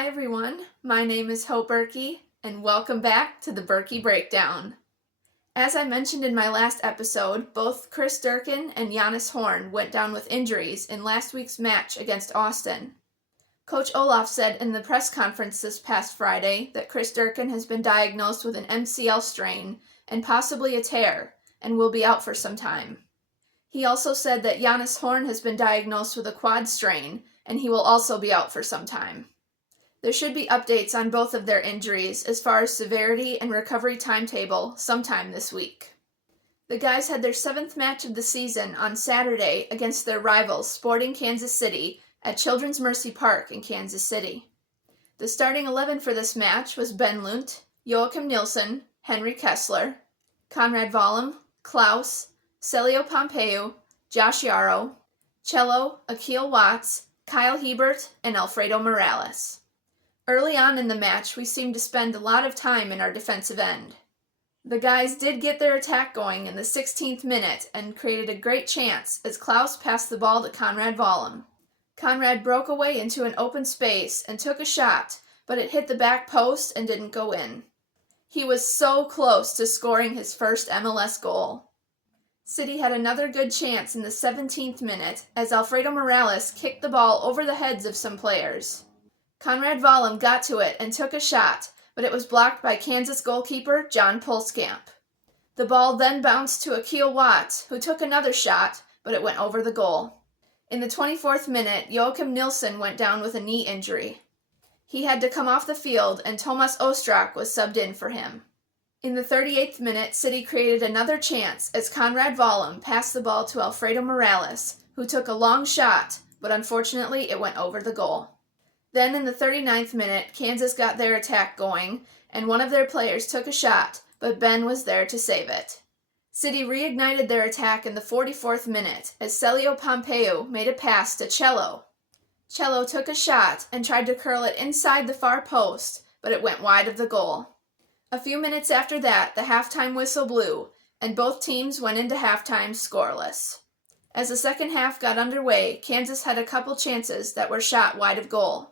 Hi everyone, my name is Bürki, and welcome back to the Bürki Breakdown. As I mentioned in my last episode, both Chris Durkin and Giannis Horn went down with injuries in last week's match against Austin. Coach Olaf said in the press conference this past Friday that Chris Durkin has been diagnosed with an MCL strain and possibly a tear, and will be out for some time. He also said that Giannis Horn has been diagnosed with a quad strain, and he will also be out for some time. There should be updates on both of their injuries as far as severity and recovery timetable sometime this week. The guys had their 7th match of the season on Saturday against their rivals Sporting Kansas City at Children's Mercy Park in Kansas City. The starting 11 for this match was Ben Lunt, Joachim Nilsson, Henry Kessler, Conrad Vollum, Klaus, Celio Pompeu, Josh Yarrow, Cello, Akil Watts, Kyle Hebert, and Alfredo Morales. Early on in the match, we seemed to spend a lot of time in our defensive end. The guys did get their attack going in the 16th minute and created a great chance as Klaus passed the ball to Conrad Vollum. Conrad broke away into an open space and took a shot, but it hit the back post and didn't go in. He was so close to scoring his first MLS goal. City had another good chance in the 17th minute as Alfredo Morales kicked the ball over the heads of some players. Conrad Vollum got to it and took a shot, but it was blocked by Kansas goalkeeper John Pulskamp. The ball then bounced to Akil Watts, who took another shot, but it went over the goal. In the 24th minute, Joachim Nilsson went down with a knee injury. He had to come off the field, and Tomas Ostrak was subbed in for him. In the 38th minute, City created another chance as Conrad Vollum passed the ball to Alfredo Morales, who took a long shot, but unfortunately it went over the goal. Then in the 39th minute, Kansas got their attack going, and one of their players took a shot, but Ben was there to save it. City reignited their attack in the 44th minute as Celio Pompeu made a pass to Cello. Cello took a shot and tried to curl it inside the far post, but it went wide of the goal. A few minutes after that, the halftime whistle blew, and both teams went into halftime scoreless. As the second half got underway, Kansas had a couple chances that were shot wide of goal.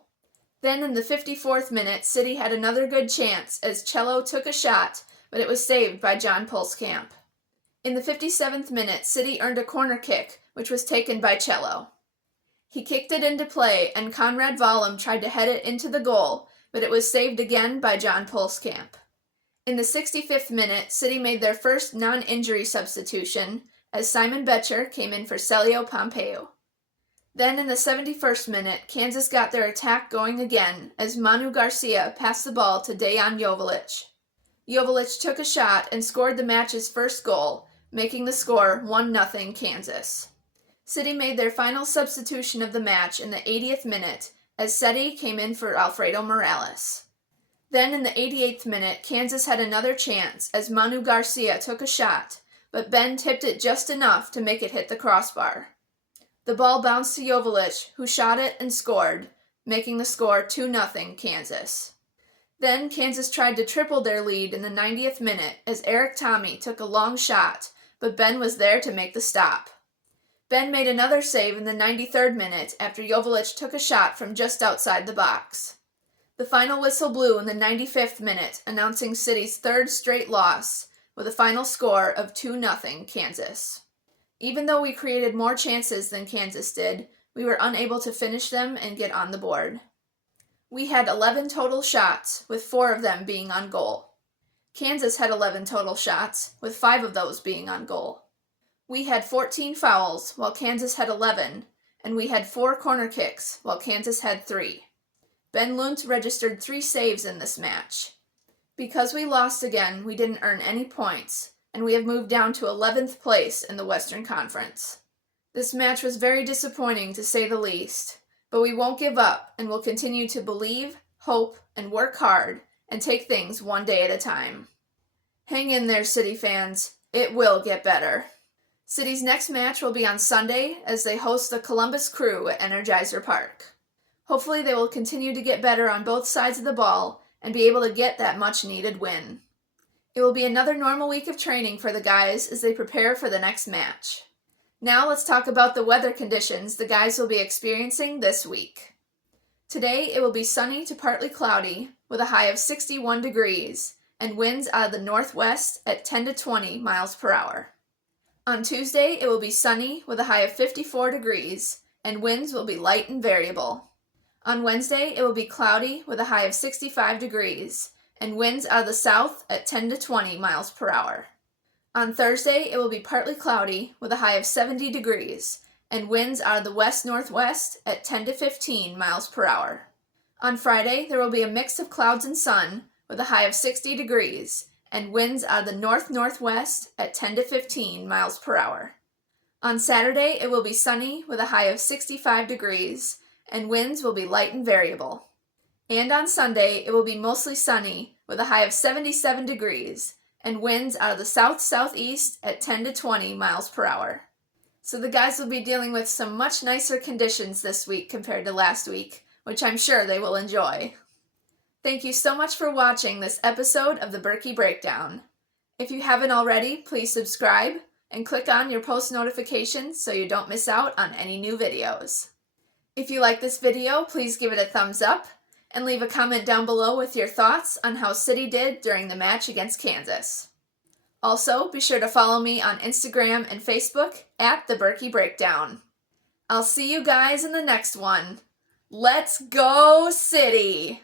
Then in the 54th minute, City had another good chance as Cello took a shot, but it was saved by John Pulskamp. In the 57th minute, City earned a corner kick, which was taken by Cello. He kicked it into play, and Conrad Vollum tried to head it into the goal, but it was saved again by John Pulskamp. In the 65th minute, City made their first non-injury substitution, as Simon Betcher came in for Celio Pompeu. Then in the 71st minute, Kansas got their attack going again as Manu Garcia passed the ball to Dejan Joveljic. Joveljic took a shot and scored the match's first goal, making the score 1-0 Kansas. City made their final substitution of the match in the 80th minute as Seti came in for Alfredo Morales. Then in the 88th minute, Kansas had another chance as Manu Garcia took a shot, but Ben tipped it just enough to make it hit the crossbar. The ball bounced to Joveljic, who shot it and scored, making the score 2-0 Kansas. Then Kansas tried to triple their lead in the 90th minute as Eric Tommy took a long shot, but Ben was there to make the stop. Ben made another save in the 93rd minute after Joveljic took a shot from just outside the box. The final whistle blew in the 95th minute, announcing City's third straight loss, with a final score of 2-0 Kansas. Even though we created more chances than Kansas did, we were unable to finish them and get on the board. We had 11 total shots, with 4 of them being on goal. Kansas had 11 total shots, with 5 of those being on goal. We had 14 fouls, while Kansas had 11, and we had 4 corner kicks, while Kansas had 3. Ben Lunt registered 3 saves in this match. Because we lost again, we didn't earn any points, and we have moved down to 11th place in the Western Conference. This match was very disappointing to say the least, but we won't give up and will continue to believe, hope, and work hard and take things one day at a time. Hang in there, City fans. It will get better. City's next match will be on Sunday as they host the Columbus Crew at Energizer Park. Hopefully they will continue to get better on both sides of the ball and be able to get that much-needed win. It will be another normal week of training for the guys as they prepare for the next match. Now let's talk about the weather conditions the guys will be experiencing this week. Today it will be sunny to partly cloudy with a high of 61 degrees and winds out of the northwest at 10 to 20 miles per hour. On Tuesday it will be sunny with a high of 54 degrees and winds will be light and variable. On Wednesday it will be cloudy with a high of 65 degrees and winds out of the south at 10 to 20 miles per hour. On Thursday, it will be partly cloudy with a high of 70 degrees and winds out of the west-northwest at 10 to 15 miles per hour. On Friday, there will be a mix of clouds and sun with a high of 60 degrees and winds out of the north-northwest at 10 to 15 miles per hour. On Saturday, it will be sunny with a high of 65 degrees and winds will be light and variable. And on Sunday, it will be mostly sunny with a high of 77 degrees and winds out of the south-southeast at 10 to 20 miles per hour. So the guys will be dealing with some much nicer conditions this week compared to last week, which I'm sure they will enjoy. Thank you so much for watching this episode of the Bürki Breakdown. If you haven't already, please subscribe and click on your post notifications so you don't miss out on any new videos. If you like this video, please give it a thumbs up and leave a comment down below with your thoughts on how City did during the match against Kansas. Also, be sure to follow me on Instagram and Facebook at The Bürki Breakdown. I'll see you guys in the next one. Let's go, City!